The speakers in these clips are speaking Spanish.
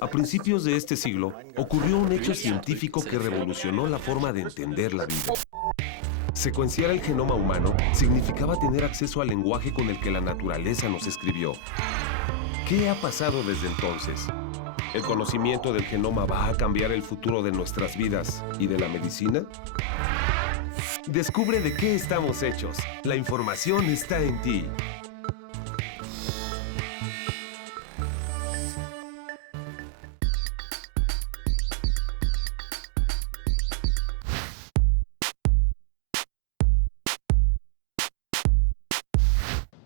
A principios de este siglo, ocurrió un hecho científico que revolucionó la forma de entender la vida. Secuenciar el genoma humano significaba tener acceso al lenguaje con el que la naturaleza nos escribió. ¿Qué ha pasado desde entonces? ¿El conocimiento del genoma va a cambiar el futuro de nuestras vidas y de la medicina? Descubre de qué estamos hechos. La información está en ti.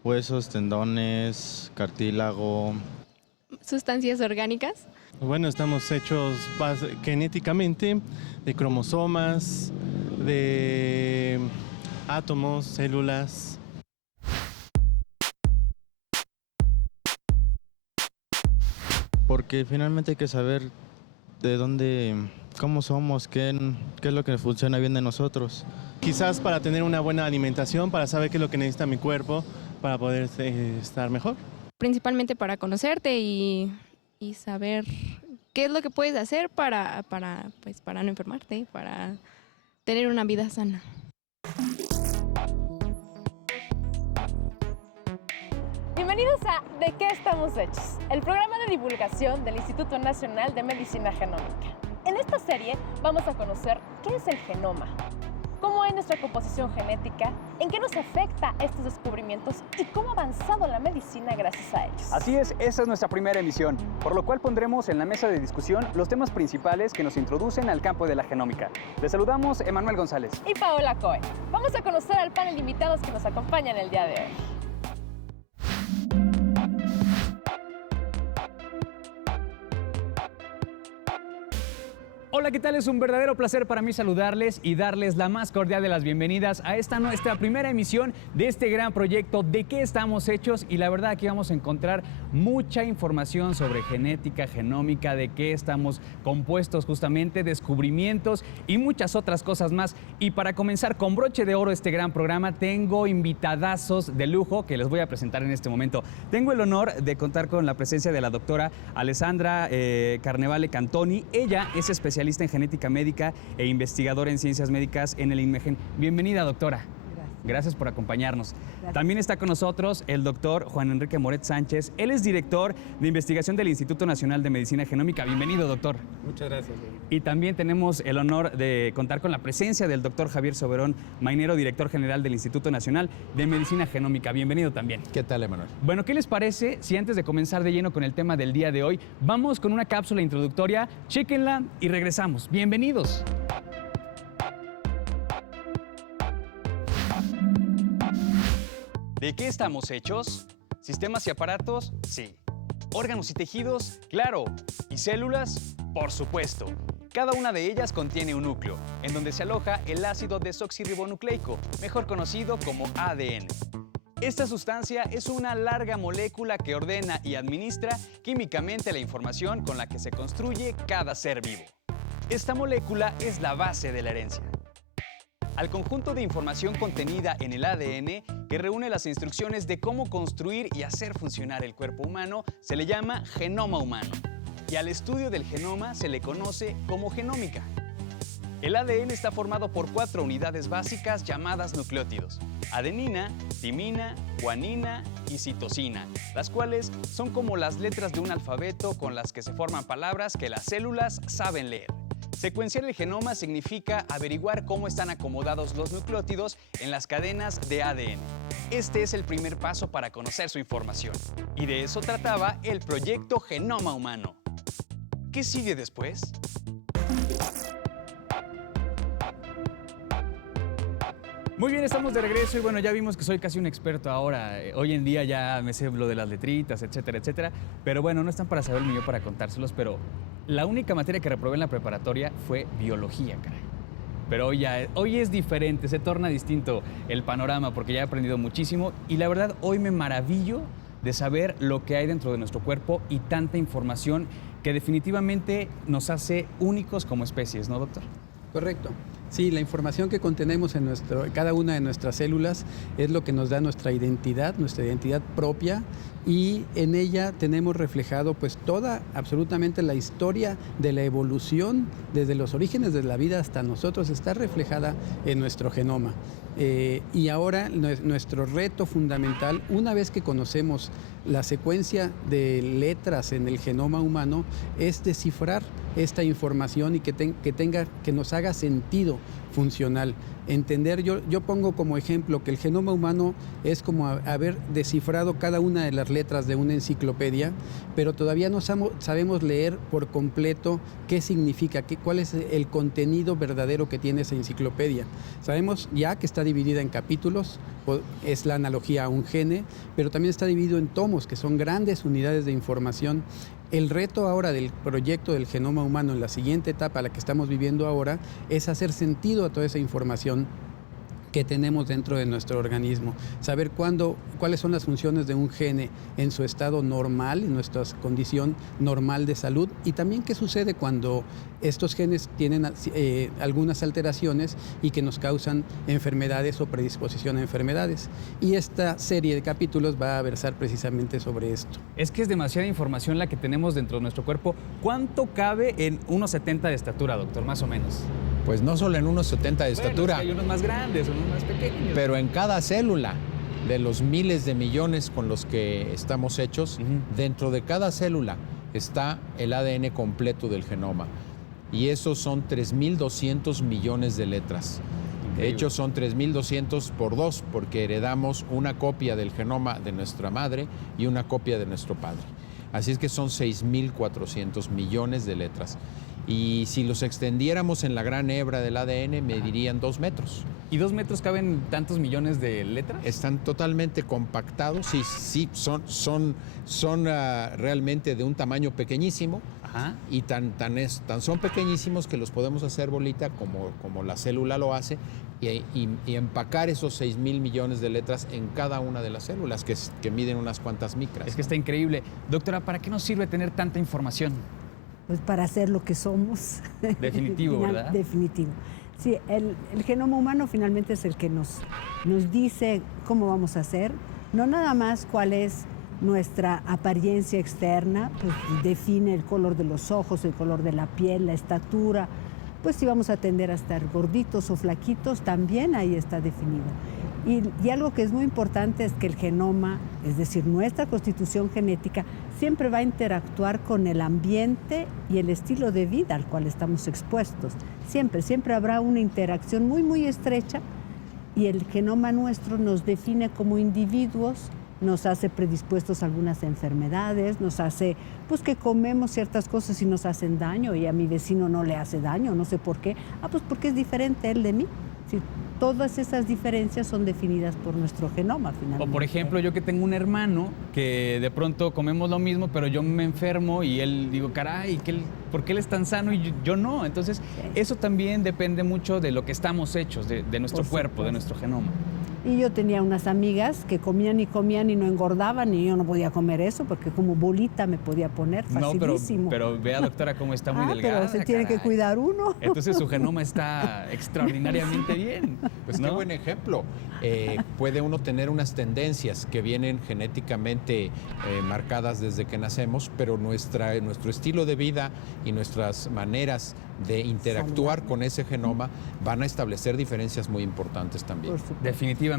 Huesos, tendones, cartílago. Sustancias orgánicas. Bueno, estamos hechos genéticamente de cromosomas, de átomos, células. Porque finalmente hay que saber de dónde, cómo somos, qué es lo que funciona bien de nosotros. Quizás para tener una buena alimentación, para saber qué es lo que necesita mi cuerpo, para poder estar mejor. Principalmente para conocerte y saber qué es lo que puedes hacer para no enfermarte, para tener una vida sana. Bienvenidos a ¿De qué estamos hechos?, el programa de divulgación del Instituto Nacional de Medicina Genómica. En esta serie vamos a conocer qué es el genoma, cómo es nuestra composición genética, en qué nos afecta estos descubrimientos y cómo ha avanzado la medicina gracias a ellos. Así es, esa es nuestra primera emisión, por lo cual pondremos en la mesa de discusión los temas principales que nos introducen al campo de la genómica. Les saludamos Emanuel González Y Paola Cohen. Vamos a conocer al panel de invitados que nos acompañan el día de hoy. Hola, ¿qué tal? Es un verdadero placer para mí saludarles y darles la más cordial de las bienvenidas a esta nuestra primera emisión de este gran proyecto ¿De qué estamos hechos? Y la verdad aquí vamos a encontrar mucha información sobre genética, genómica, de qué estamos compuestos justamente, descubrimientos y muchas otras cosas más. Y para comenzar con broche de oro este gran programa, tengo invitadazos de lujo que les voy a presentar en este momento. Tengo el honor de contar con la presencia de la doctora Alessandra Carnevale Cantoni. Ella es especialista en genética médica e investigadora en ciencias médicas en el INMEGEN. Bienvenida, doctora. Gracias por acompañarnos. Gracias. También está con nosotros el doctor Juan Enrique Moret Sánchez. Él es director de investigación del Instituto Nacional de Medicina Genómica. Bienvenido, doctor. Muchas gracias. Y también tenemos el honor de contar con la presencia del doctor Javier Soberón Mainero, director general del Instituto Nacional de Medicina Genómica. Bienvenido también. ¿Qué tal, Emanuel? Bueno, ¿qué les parece si antes de comenzar de lleno con el tema del día de hoy, vamos con una cápsula introductoria, chéquenla y regresamos? Bienvenidos. ¿De qué estamos hechos? ¿Sistemas y aparatos? Sí. ¿Órganos y tejidos? Claro. ¿Y células? Por supuesto. Cada una de ellas contiene un núcleo, en donde se aloja el ácido desoxirribonucleico, mejor conocido como ADN. Esta sustancia es una larga molécula que ordena y administra químicamente la información con la que se construye cada ser vivo. Esta molécula es la base de la herencia. Al conjunto de información contenida en el ADN, que reúne las instrucciones de cómo construir y hacer funcionar el cuerpo humano, se le llama genoma humano. Y al estudio del genoma se le conoce como genómica. El ADN está formado por 4 unidades básicas llamadas nucleótidos: adenina, timina, guanina y citosina, las cuales son como las letras de un alfabeto con las que se forman palabras que las células saben leer. Secuenciar el genoma significa averiguar cómo están acomodados los nucleótidos en las cadenas de ADN. Este es el primer paso para conocer su información. Y de eso trataba el proyecto Genoma Humano. ¿Qué sigue después? Muy bien, estamos de regreso y bueno, ya vimos que soy casi un experto ahora. Hoy en día ya me sé lo de las letritas, etcétera, etcétera. Pero bueno, no están para saberlo ni yo para contárselos, pero la única materia que reprobé en la preparatoria fue biología, caray. Pero hoy es diferente, se torna distinto el panorama porque ya he aprendido muchísimo y la verdad hoy me maravillo de saber lo que hay dentro de nuestro cuerpo y tanta información que definitivamente nos hace únicos como especies, ¿no, doctor? Correcto. Sí, la información que contenemos en cada una de nuestras células es lo que nos da nuestra identidad propia, y en ella tenemos reflejado pues absolutamente la historia de la evolución desde los orígenes de la vida hasta nosotros, está reflejada en nuestro genoma. Y ahora nuestro reto fundamental, una vez que conocemos la secuencia de letras en el genoma humano, es descifrar esta información y que nos haga sentido funcional. Entender, yo pongo como ejemplo que el genoma humano es como haber descifrado cada una de las letras de una enciclopedia, pero todavía no sabemos leer por completo qué significa, cuál es el contenido verdadero que tiene esa enciclopedia. Sabemos ya que está dividida en capítulos, es la analogía a un gene, pero también está dividido en tomos, que son grandes unidades de información. El reto ahora del proyecto del genoma humano en la siguiente etapa, la que estamos viviendo ahora, es hacer sentido a toda esa información que tenemos dentro de nuestro organismo. Saber cuáles son las funciones de un gene en su estado normal, en nuestra condición normal de salud, y también qué sucede cuando estos genes tienen algunas alteraciones y que nos causan enfermedades o predisposición a enfermedades. Y esta serie de capítulos va a versar precisamente sobre esto. Es que es demasiada información la que tenemos dentro de nuestro cuerpo. ¿Cuánto cabe en 1,70 de estatura, doctor, más o menos? Pues no solo en 1,70 de estatura. Es que hay unos más grandes, unos más pequeños. Pero en cada célula de los miles de millones con los que estamos hechos, dentro de cada célula está el ADN completo del genoma. Y esos son 3.200 millones de letras. De hecho, son 3.200 por 2, porque heredamos una copia del genoma de nuestra madre y una copia de nuestro padre. Así es que son 6.400 millones de letras. Y si los extendiéramos en la gran hebra del ADN, medirían 2 metros. ¿Y 2 metros caben tantos millones de letras? Están totalmente compactados, sí, son realmente de un tamaño pequeñísimo. Ajá. Y tan son pequeñísimos que los podemos hacer bolita como la célula lo hace y empacar esos 6.000 millones de letras en cada una de las células que miden unas cuantas micras. Es que está increíble. Doctora, ¿para qué nos sirve tener tanta información? Pues para ser lo que somos. Definitivo, ¿verdad? Definitivo. Sí, el genoma humano finalmente es el que nos dice cómo vamos a ser, no nada más cuál es nuestra apariencia externa, pues define el color de los ojos, el color de la piel, la estatura, pues si vamos a tender a estar gorditos o flaquitos, también ahí está definido. Y algo que es muy importante es que el genoma, es decir, nuestra constitución genética, siempre va a interactuar con el ambiente y el estilo de vida al cual estamos expuestos. Siempre habrá una interacción muy, muy estrecha, y el genoma nuestro nos define como individuos, nos hace predispuestos a algunas enfermedades, nos hace pues que comemos ciertas cosas y nos hacen daño, y a mi vecino no le hace daño, no sé por qué. Pues porque es diferente él de mí. Sí, todas esas diferencias son definidas por nuestro genoma, finalmente. O por ejemplo, yo que tengo un hermano que de pronto comemos lo mismo, pero yo me enfermo y él digo, caray, ¿por qué él es tan sano y yo no? Entonces, eso también depende mucho de lo que estamos hechos, de nuestro cuerpo, de nuestro genoma. Y yo tenía unas amigas que comían y no engordaban, y yo no podía comer eso porque como bolita me podía poner facilísimo. No, pero vea, doctora, cómo está muy delgada. Pero se tiene que cuidar uno. Entonces su genoma está extraordinariamente bien. Pues qué buen ejemplo. Puede uno tener unas tendencias que vienen genéticamente marcadas desde que nacemos, pero nuestro estilo de vida y nuestras maneras de interactuar con ese genoma van a establecer diferencias muy importantes también. Definitivamente.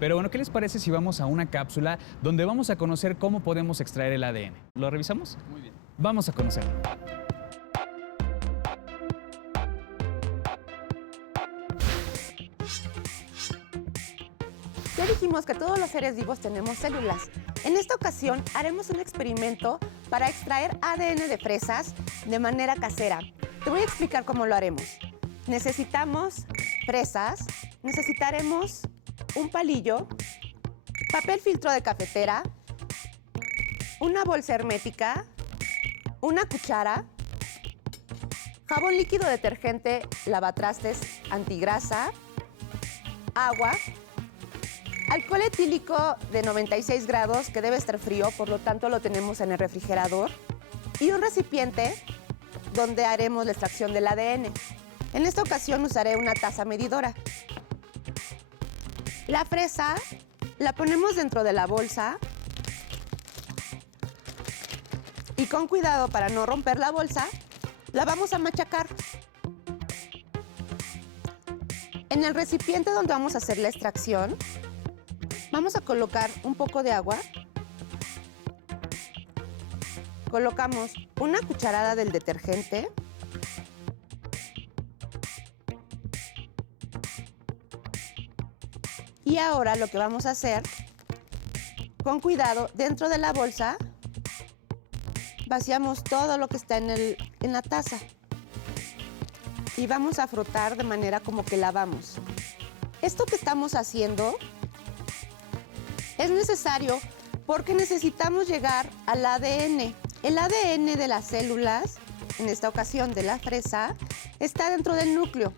Pero bueno, ¿qué les parece si vamos a una cápsula donde vamos a conocer cómo podemos extraer el ADN? ¿Lo revisamos? Muy bien. Vamos a conocerlo. Ya dijimos que todos los seres vivos tenemos células. En esta ocasión haremos un experimento para extraer ADN de fresas de manera casera. Te voy a explicar cómo lo haremos. Necesitamos fresas, necesitaremos un palillo, papel filtro de cafetera, una bolsa hermética, una cuchara, jabón líquido detergente, lavatrastes antigrasa, agua, alcohol etílico de 96 grados que debe estar frío, por lo tanto lo tenemos en el refrigerador, y un recipiente donde haremos la extracción del ADN. En esta ocasión usaré una taza medidora. La fresa la ponemos dentro de la bolsa y con cuidado para no romper la bolsa, la vamos a machacar. En el recipiente donde vamos a hacer la extracción, vamos a colocar un poco de agua. Colocamos una cucharada del detergente. Y ahora lo que vamos a hacer, con cuidado, dentro de la bolsa, vaciamos todo lo que está en la taza. Y vamos a frotar de manera como que lavamos. Esto que estamos haciendo es necesario porque necesitamos llegar al ADN. El ADN de las células, en esta ocasión de la fresa, está dentro del núcleo.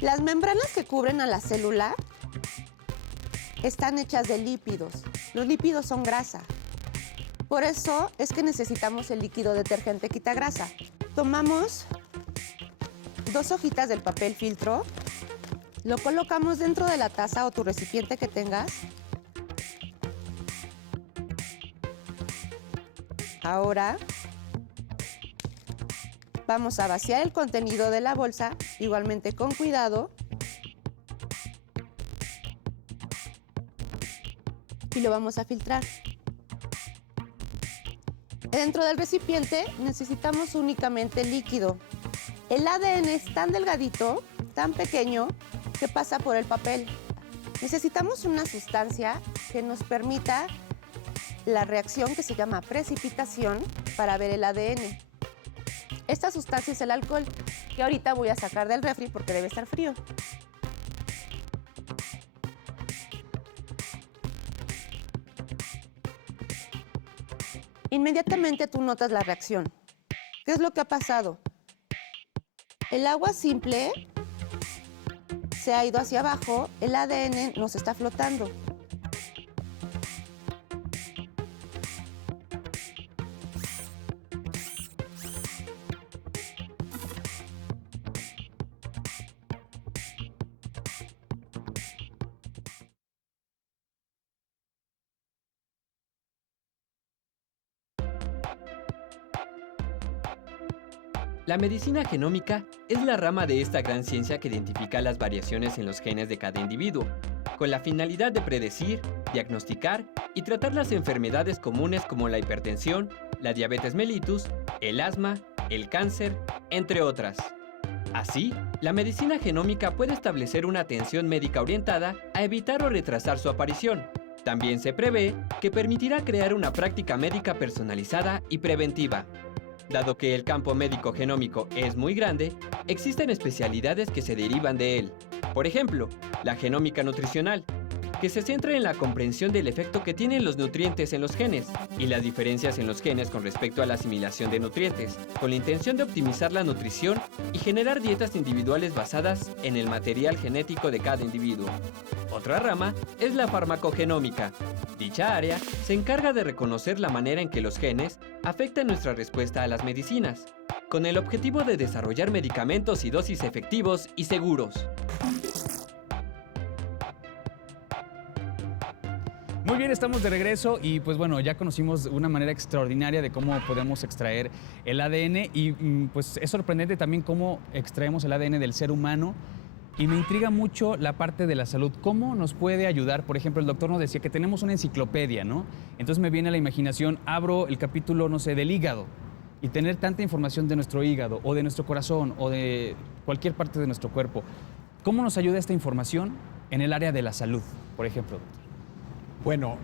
Las membranas que cubren a la célula están hechas de lípidos. Los lípidos son grasa. Por eso es que necesitamos el líquido detergente quitagrasa. Tomamos 2 hojitas del papel filtro, lo colocamos dentro de la taza o tu recipiente que tengas. Ahora vamos a vaciar el contenido de la bolsa, igualmente con cuidado. Y lo vamos a filtrar. Dentro del recipiente necesitamos únicamente líquido. El ADN es tan delgadito, tan pequeño, que pasa por el papel. Necesitamos una sustancia que nos permita la reacción que se llama precipitación para ver el ADN. Esta sustancia es el alcohol, que ahorita voy a sacar del refri porque debe estar frío. Inmediatamente tú notas la reacción. ¿Qué es lo que ha pasado? El agua simple se ha ido hacia abajo, el ADN nos está flotando. La medicina genómica es la rama de esta gran ciencia que identifica las variaciones en los genes de cada individuo, con la finalidad de predecir, diagnosticar y tratar las enfermedades comunes como la hipertensión, la diabetes mellitus, el asma, el cáncer, entre otras. Así, la medicina genómica puede establecer una atención médica orientada a evitar o retrasar su aparición. También se prevé que permitirá crear una práctica médica personalizada y preventiva. Dado que el campo médico genómico es muy grande, existen especialidades que se derivan de él. Por ejemplo, la genómica nutricional, que se centra en la comprensión del efecto que tienen los nutrientes en los genes y las diferencias en los genes con respecto a la asimilación de nutrientes, con la intención de optimizar la nutrición y generar dietas individuales basadas en el material genético de cada individuo. Otra rama es la farmacogenómica. Dicha área se encarga de reconocer la manera en que los genes afectan nuestra respuesta a las medicinas, con el objetivo de desarrollar medicamentos y dosis efectivos y seguros. Muy bien, estamos de regreso y pues bueno, ya conocimos una manera extraordinaria de cómo podemos extraer el ADN y pues es sorprendente también cómo extraemos el ADN del ser humano. Y me intriga mucho la parte de la salud. ¿Cómo nos puede ayudar? Por ejemplo, el doctor nos decía que tenemos una enciclopedia, ¿no? Entonces me viene a la imaginación, abro el capítulo, no sé, del hígado y tener tanta información de nuestro hígado o de nuestro corazón o de cualquier parte de nuestro cuerpo. ¿Cómo nos ayuda esta información en el área de la salud, por ejemplo, doctor? Bueno,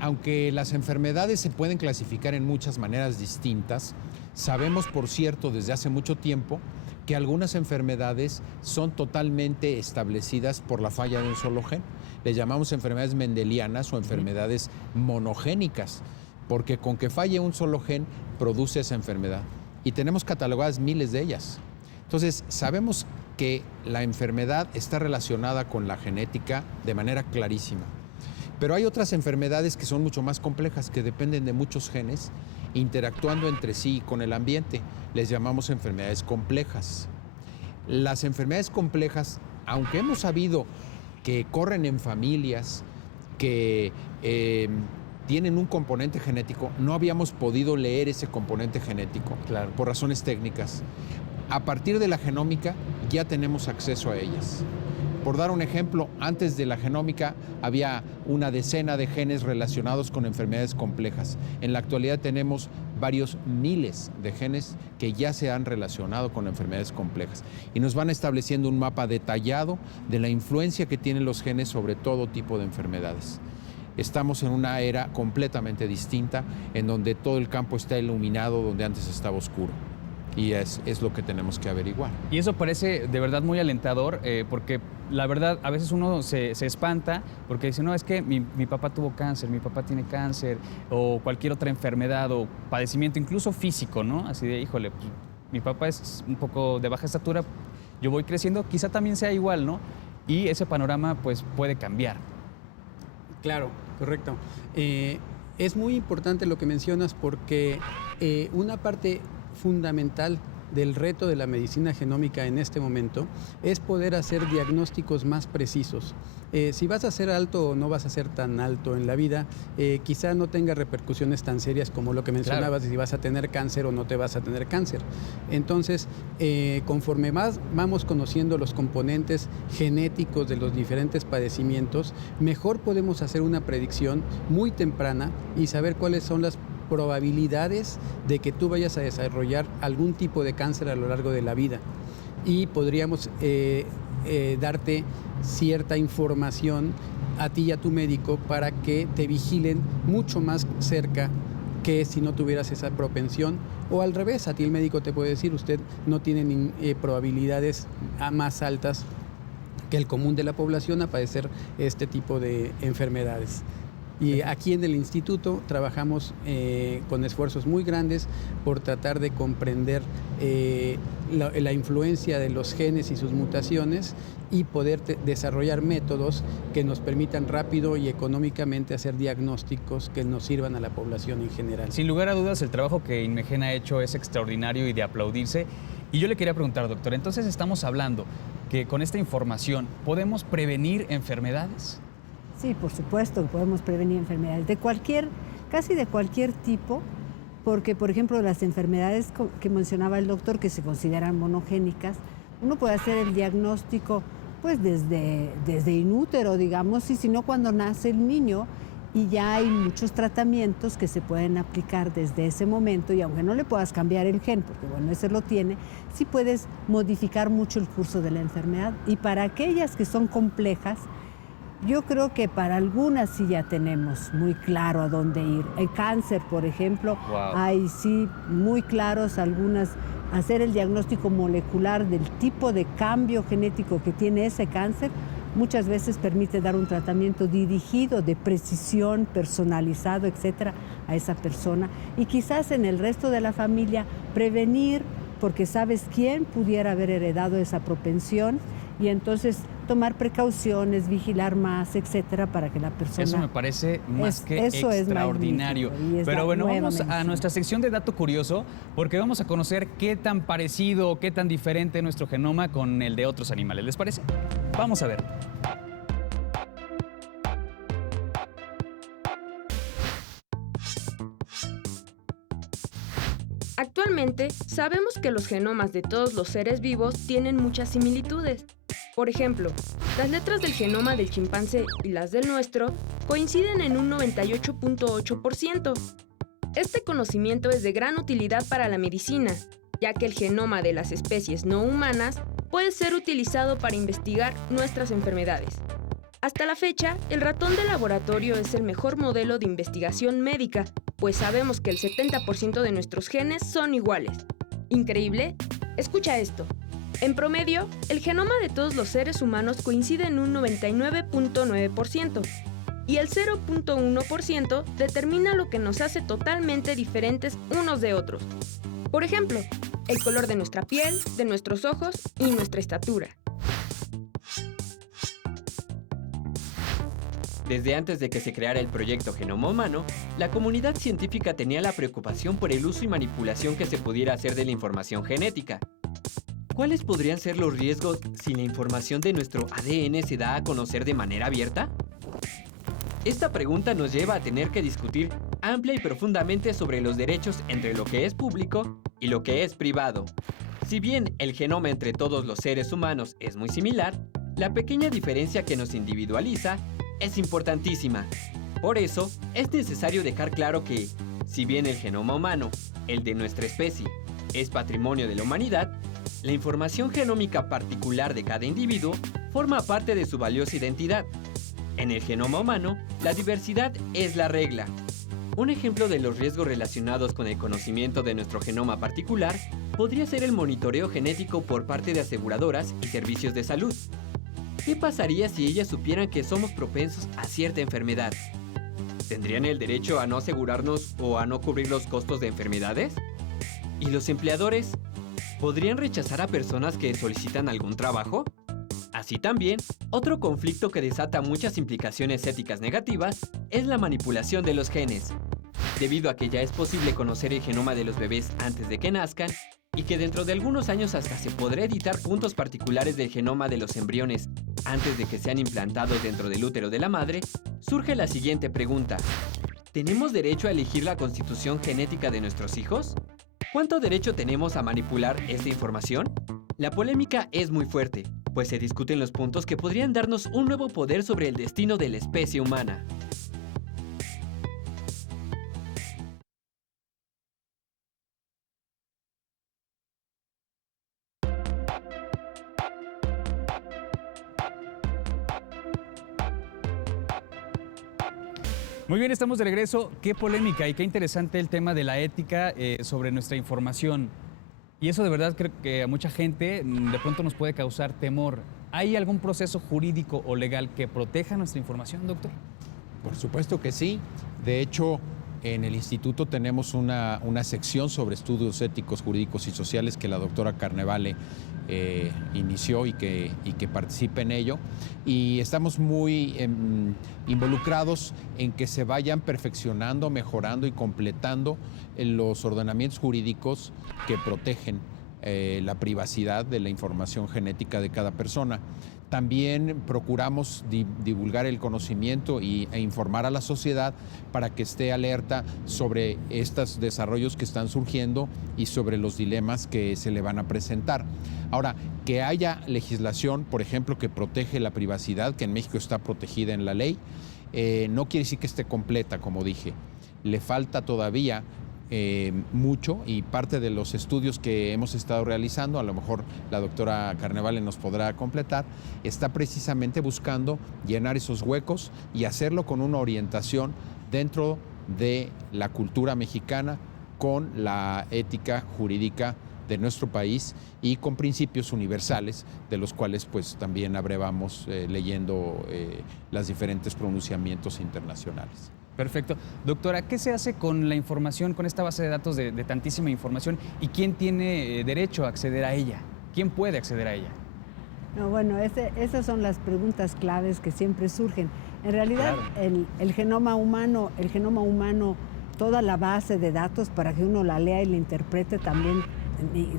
aunque las enfermedades se pueden clasificar en muchas maneras distintas, sabemos, por cierto, desde hace mucho tiempo, que algunas enfermedades son totalmente establecidas por la falla de un solo gen. Le llamamos enfermedades mendelianas o enfermedades monogénicas, porque con que falle un solo gen produce esa enfermedad. Y tenemos catalogadas miles de ellas. Entonces, sabemos que la enfermedad está relacionada con la genética de manera clarísima. Pero hay otras enfermedades que son mucho más complejas, que dependen de muchos genes interactuando entre sí y con el ambiente. Les llamamos enfermedades complejas. Las enfermedades complejas, aunque hemos sabido que corren en familias, que tienen un componente genético, no habíamos podido leer ese componente genético por razones técnicas. A partir de la genómica ya tenemos acceso a ellas. Por dar un ejemplo, antes de la genómica había una decena de genes relacionados con enfermedades complejas. En la actualidad tenemos varios miles de genes que ya se han relacionado con enfermedades complejas y nos van estableciendo un mapa detallado de la influencia que tienen los genes sobre todo tipo de enfermedades. Estamos en una era completamente distinta en donde todo el campo está iluminado donde antes estaba oscuro. Y es lo que tenemos que averiguar. Y eso parece de verdad muy alentador, porque la verdad a veces uno se espanta porque dice, no, es que mi papá tuvo cáncer, mi papá tiene cáncer, o cualquier otra enfermedad o padecimiento, incluso físico, ¿no? Así de, híjole, pues, mi papá es un poco de baja estatura, yo voy creciendo, quizá también sea igual, ¿no? Y ese panorama pues puede cambiar. Claro, correcto. Es muy importante lo que mencionas porque una parte fundamental del reto de la medicina genómica en este momento es poder hacer diagnósticos más precisos. Si vas a ser alto o no vas a ser tan alto en la vida, quizá no tenga repercusiones tan serias como lo que mencionabas, si vas a tener cáncer o no te vas a tener cáncer. Entonces, conforme más vamos conociendo los componentes genéticos de los diferentes padecimientos, mejor podemos hacer una predicción muy temprana y saber cuáles son las probabilidades de que tú vayas a desarrollar algún tipo de cáncer a lo largo de la vida. Y podríamos darte cierta información a ti y a tu médico para que te vigilen mucho más cerca que si no tuvieras esa propensión, o al revés, a ti el médico te puede decir, usted no tiene probabilidades más altas que el común de la población a padecer este tipo de enfermedades. Y aquí en el instituto trabajamos con esfuerzos muy grandes por tratar de comprender la influencia de los genes y sus mutaciones y poder desarrollar métodos que nos permitan rápido y económicamente hacer diagnósticos que nos sirvan a la población en general. Sin lugar a dudas, el trabajo que Inmegen ha hecho es extraordinario y de aplaudirse. Y yo le quería preguntar, doctor, entonces estamos hablando que con esta información podemos prevenir enfermedades. Sí, por supuesto que podemos prevenir enfermedades casi de cualquier tipo, porque por ejemplo las enfermedades que mencionaba el doctor que se consideran monogénicas, uno puede hacer el diagnóstico pues desde inútero, digamos, y si no cuando nace el niño, y ya hay muchos tratamientos que se pueden aplicar desde ese momento, y aunque no le puedas cambiar el gen, porque bueno, ese lo tiene, sí puedes modificar mucho el curso de la enfermedad. Y para aquellas que son complejas, yo creo que para algunas sí ya tenemos muy claro a dónde ir. El cáncer, por ejemplo, hay sí muy claros algunas, hacer el diagnóstico molecular del tipo de cambio genético que tiene ese cáncer, muchas veces permite dar un tratamiento dirigido, de precisión, personalizado, etcétera, a esa persona. Y quizás en el resto de la familia prevenir, porque sabes quién pudiera haber heredado esa propensión, y entonces tomar precauciones, vigilar más, etcétera, para que la persona... Eso me parece más que extraordinario. Pero bueno, vamos a nuestra sección de dato curioso, porque vamos a conocer qué tan parecido, qué tan diferente nuestro genoma con el de otros animales. ¿Les parece? Vamos a ver. Actualmente, sabemos que los genomas de todos los seres vivos tienen muchas similitudes. Por ejemplo, las letras del genoma del chimpancé y las del nuestro coinciden en un 98.8%. Este conocimiento es de gran utilidad para la medicina, ya que el genoma de las especies no humanas puede ser utilizado para investigar nuestras enfermedades. Hasta la fecha, el ratón de laboratorio es el mejor modelo de investigación médica, pues sabemos que el 70% de nuestros genes son iguales. ¿Increíble? Escucha esto. En promedio, el genoma de todos los seres humanos coincide en un 99.9%, y el 0.1% determina lo que nos hace totalmente diferentes unos de otros. Por ejemplo, el color de nuestra piel, de nuestros ojos y nuestra estatura. Desde antes de que se creara el proyecto Genoma Humano, la comunidad científica tenía la preocupación por el uso y manipulación que se pudiera hacer de la información genética. ¿Cuáles podrían ser los riesgos si la información de nuestro ADN se da a conocer de manera abierta? Esta pregunta nos lleva a tener que discutir amplia y profundamente sobre los derechos entre lo que es público y lo que es privado. Si bien el genoma entre todos los seres humanos es muy similar, la pequeña diferencia que nos individualiza es importantísima. Por eso, es necesario dejar claro que, si bien el genoma humano, el de nuestra especie, es patrimonio de la humanidad, la información genómica particular de cada individuo forma parte de su valiosa identidad. En el genoma humano, la diversidad es la regla. Un ejemplo de los riesgos relacionados con el conocimiento de nuestro genoma particular podría ser el monitoreo genético por parte de aseguradoras y servicios de salud. ¿Qué pasaría si ellas supieran que somos propensos a cierta enfermedad? ¿Tendrían el derecho a no asegurarnos o a no cubrir los costos de enfermedades? ¿Y los empleadores? ¿Podrían rechazar a personas que solicitan algún trabajo? Así también, otro conflicto que desata muchas implicaciones éticas negativas es la manipulación de los genes. Debido a que ya es posible conocer el genoma de los bebés antes de que nazcan, y que dentro de algunos años hasta se podrá editar puntos particulares del genoma de los embriones antes de que sean implantados dentro del útero de la madre, surge la siguiente pregunta. ¿Tenemos derecho a elegir la constitución genética de nuestros hijos? ¿Cuánto derecho tenemos a manipular esta información? La polémica es muy fuerte, pues se discuten los puntos que podrían darnos un nuevo poder sobre el destino de la especie humana. Muy bien, estamos de regreso. Qué polémica y qué interesante el tema de la ética sobre nuestra información. Y eso de verdad creo que a mucha gente de pronto nos puede causar temor. ¿Hay algún proceso jurídico o legal que proteja nuestra información, doctor? Por supuesto que sí. De hecho, en el instituto tenemos una sección sobre estudios éticos, jurídicos y sociales que la doctora Carnevale inició y que participa en ello. Y estamos muy involucrados en que se vayan perfeccionando, mejorando y completando los ordenamientos jurídicos que protegen la privacidad de la información genética de cada persona. También procuramos divulgar el conocimiento e informar a la sociedad para que esté alerta sobre estos desarrollos que están surgiendo y sobre los dilemas que se le van a presentar. Ahora, que haya legislación, por ejemplo, que protege la privacidad, que en México está protegida en la ley, no quiere decir que esté completa, como dije. Le falta todavía mucho, y parte de los estudios que hemos estado realizando, a lo mejor la doctora Carnevale nos podrá completar, está precisamente buscando llenar esos huecos y hacerlo con una orientación dentro de la cultura mexicana, con la ética jurídica de nuestro país y con principios universales, de los cuales pues también abrevamos leyendo los diferentes pronunciamientos internacionales. Perfecto. Doctora, ¿qué se hace con la información, con esta base de datos de tantísima información, y quién tiene derecho a acceder a ella? ¿Quién puede acceder a ella? No, bueno, esas son las preguntas claves que siempre surgen. En realidad, claro, el genoma humano, toda la base de datos para que uno la lea y la interprete también.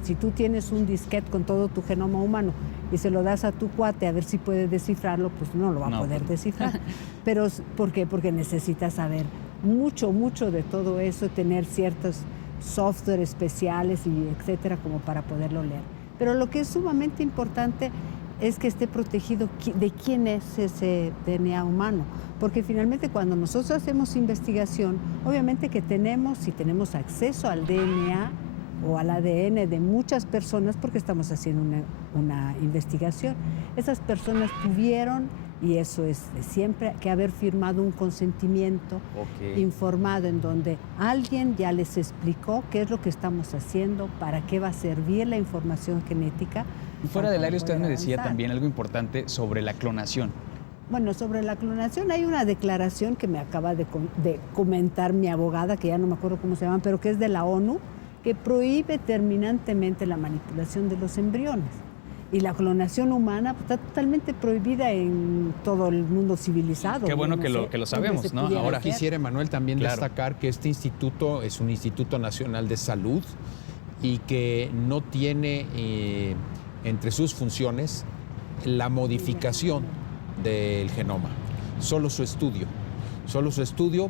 Si tú tienes un disquete con todo tu genoma humano y se lo das a tu cuate a ver si puede descifrarlo, pues no lo va a poder descifrar. Pero, ¿por qué? Porque necesitas saber mucho de todo eso, tener ciertos software especiales y etcétera como para poderlo leer. Pero lo que es sumamente importante es que esté protegido de quién es ese DNA humano. Porque finalmente cuando nosotros hacemos investigación, obviamente que si tenemos acceso al DNA o al ADN de muchas personas, porque estamos haciendo una investigación. Esas personas tuvieron, y eso es de siempre, que haber firmado un consentimiento informado en donde alguien ya les explicó qué es lo que estamos haciendo, para qué va a servir la información genética. Y fuera del aire usted me decía también algo importante sobre la clonación. Bueno, sobre la clonación hay una declaración que me acaba de comentar mi abogada, que ya no me acuerdo cómo se llama, pero que es de la ONU, que prohíbe terminantemente la manipulación de los embriones. Y la clonación humana está totalmente prohibida en todo el mundo civilizado. Qué bueno que lo sabemos, ¿no? Ahora quisiera, Manuel, también destacar que este instituto es un Instituto Nacional de Salud y que no tiene entre sus funciones la modificación del genoma, solo su estudio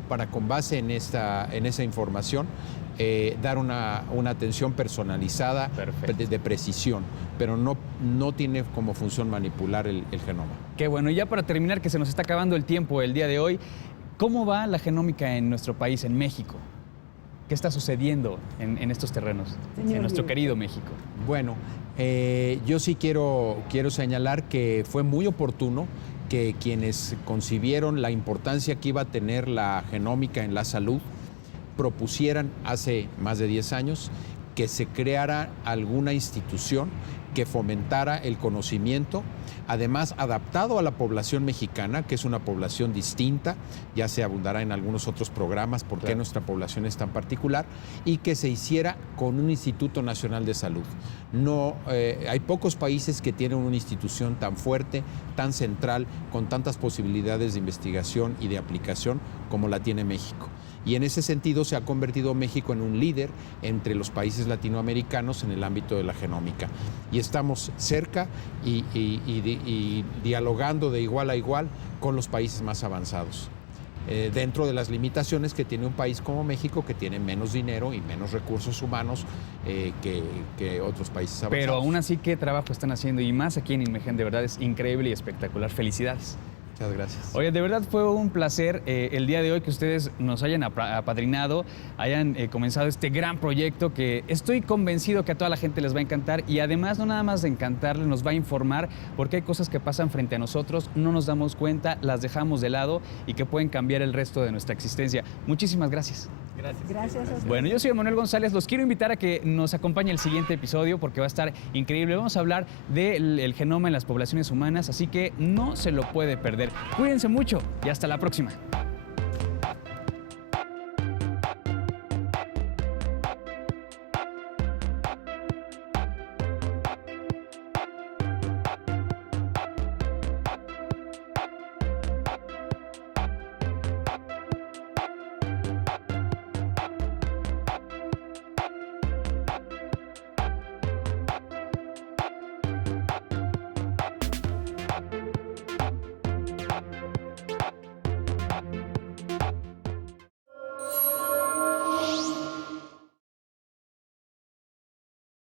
para, con base en esa información, dar una atención personalizada de precisión, pero no tiene como función manipular el genoma. Qué bueno, y ya para terminar, que se nos está acabando el tiempo el día de hoy, ¿cómo va la genómica en nuestro país, en México? ¿Qué está sucediendo en estos terrenos, en nuestro querido México? Bueno, yo sí quiero señalar que fue muy oportuno que quienes concibieron la importancia que iba a tener la genómica en la salud propusieran hace más de 10 años que se creara alguna institución que fomentara el conocimiento, además adaptado a la población mexicana, que es una población distinta, ya se abundará en algunos otros programas por qué nuestra población es tan particular, y que se hiciera con un Instituto Nacional de Salud. No, hay pocos países que tienen una institución tan fuerte, tan central, con tantas posibilidades de investigación y de aplicación como la tiene México. Y en ese sentido se ha convertido México en un líder entre los países latinoamericanos en el ámbito de la genómica. Y estamos cerca y dialogando de igual a igual con los países más avanzados. Dentro de las limitaciones que tiene un país como México, que tiene menos dinero y menos recursos humanos que otros países avanzados. Pero aún así, ¿qué trabajo están haciendo? Y más aquí en Inmegen, de verdad es increíble y espectacular. Felicidades. Muchas gracias. Oye, de verdad fue un placer el día de hoy que ustedes nos hayan apadrinado, hayan comenzado este gran proyecto que estoy convencido que a toda la gente les va a encantar, y además no nada más de encantarles, nos va a informar porque hay cosas que pasan frente a nosotros, no nos damos cuenta, las dejamos de lado y que pueden cambiar el resto de nuestra existencia. Muchísimas gracias. Gracias. Bueno, yo soy Manuel González, los quiero invitar a que nos acompañe el siguiente episodio porque va a estar increíble. Vamos a hablar del genoma en las poblaciones humanas, así que no se lo puede perder. Cuídense mucho y hasta la próxima.